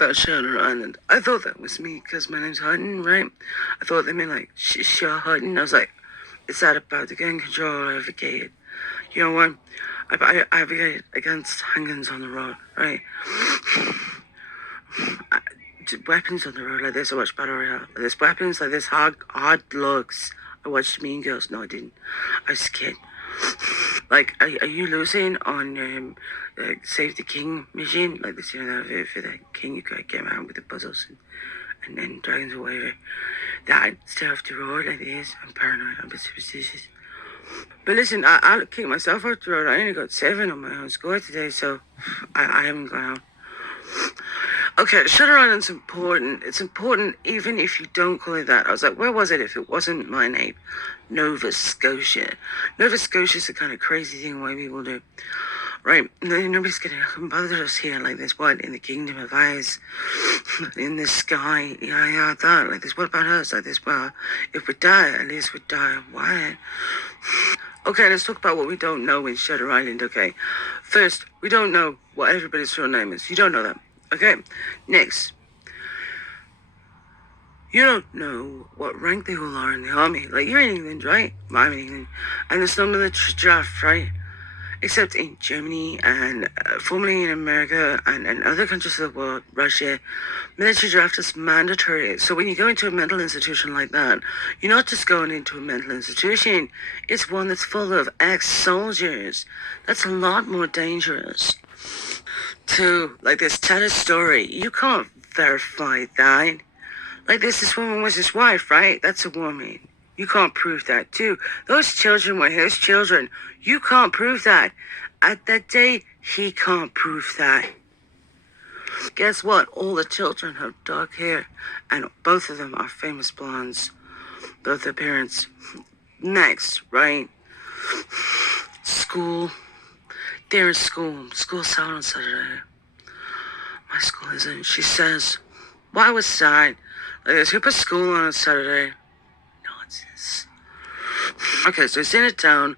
about Shutter Island. I thought that was me because my name's Hutton, right? I thought they meant like Shaw Hutton. I was like, is that about the gun control I advocated? You know what? I advocate against handguns on the road, right? Weapons on the road like this, I watched Battle Royale. There's weapons like this, hard looks. I watched Mean Girls. No, I didn't. I was a kid. Like, are you losing on Save the King mission? Like this, you know, for the king, you gotta get around with the puzzles and then dragons or whatever. That stare off the road like this. I'm paranoid. I'm a bit superstitious. But listen, I'll kick myself off the road. I only got 7 on my own score today, so I haven't gone out. Okay, Shutter Island's important. It's important even if you don't call it that. I was like, where was it if it wasn't my name? Nova Scotia. Nova Scotia's the kind of crazy thing white people do. Right? Nobody's gonna bother us here like this. What? In the kingdom of ice? In the sky? Yeah, that. Like this. What about us? Like this. Well, if we die, at least we die. What? Okay, let's talk about what we don't know in Shutter Island, okay? First, we don't know what everybody's real name is. You don't know that. Okay, next. You don't know what rank they all are in the army. Like, you're in England, right? I'm in England. And there's no military draft, right? Except in Germany and formerly in America and other countries of the world, Russia, military draft is mandatory. So when you go into a mental institution like that, you're not just going into a mental institution. It's one that's full of ex-soldiers. That's a lot more dangerous. Like this, tell a story. You can't verify that. Like this woman was his wife, right? That's a woman. You can't prove that too. Those children were his children. You can't prove that. At that day, he can't prove that. Guess what? All the children have dark hair, and both of them are famous blondes. Both their parents. Next, right? School. They're in school. School's out on Saturday. My school isn't. She says, why was sad? Like this, who put school on Saturday? Nonsense. Okay, so he's in a town,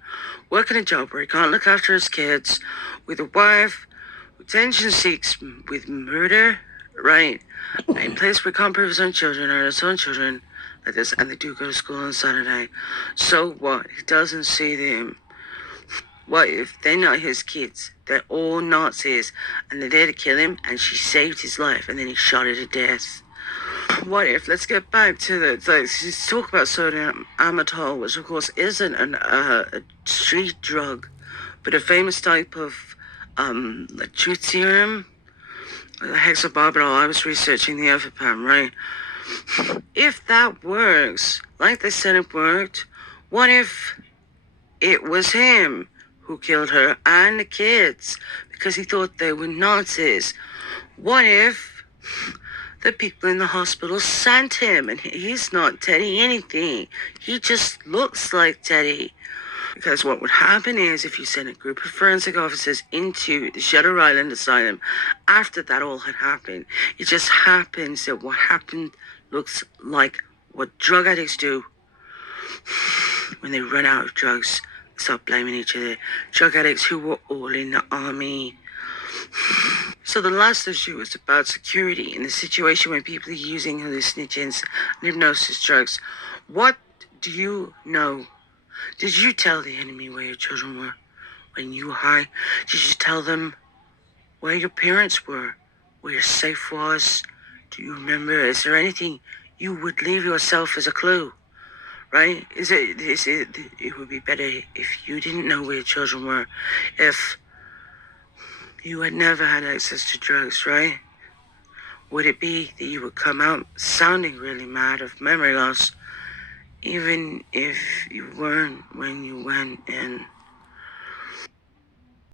working a job where he can't look after his kids, with a wife who attention seeks with murder, right? In a place where he can't prove his own children or his own children, like this, and they do go to school on Saturday. So what? He doesn't see them. What if they're not his kids? They're all Nazis, and they're there to kill him, and she saved his life, and then he shot her to death. What if, let's get back to let's talk about sodium amytal, which of course isn't a street drug, but a famous type of like truth serum, hexabarbital. I was researching the Evapam, right? If that works, like they said it worked, what if it was him who killed her and the kids because he thought they were Nazis? What if the people in the hospital sent him and he's not Teddy anything? He just looks like Teddy. Because what would happen is if you send a group of forensic officers into the Shutter Island Asylum after that all had happened, it just happens that what happened looks like what drug addicts do when they run out of drugs. Stop blaming each other. Drug addicts who were all in the army. So the last issue was about security in the situation when people are using hallucinogens and hypnosis drugs. What do you know? Did you tell the enemy where your children were when you were high? Did you tell them where your parents were, where your safe was? Do you remember? Is there anything you would leave yourself as a clue? Right? It would be better if you didn't know where your children were, if you had never had access to drugs, right? Would it be that you would come out sounding really mad of memory loss, even if you weren't when you went in?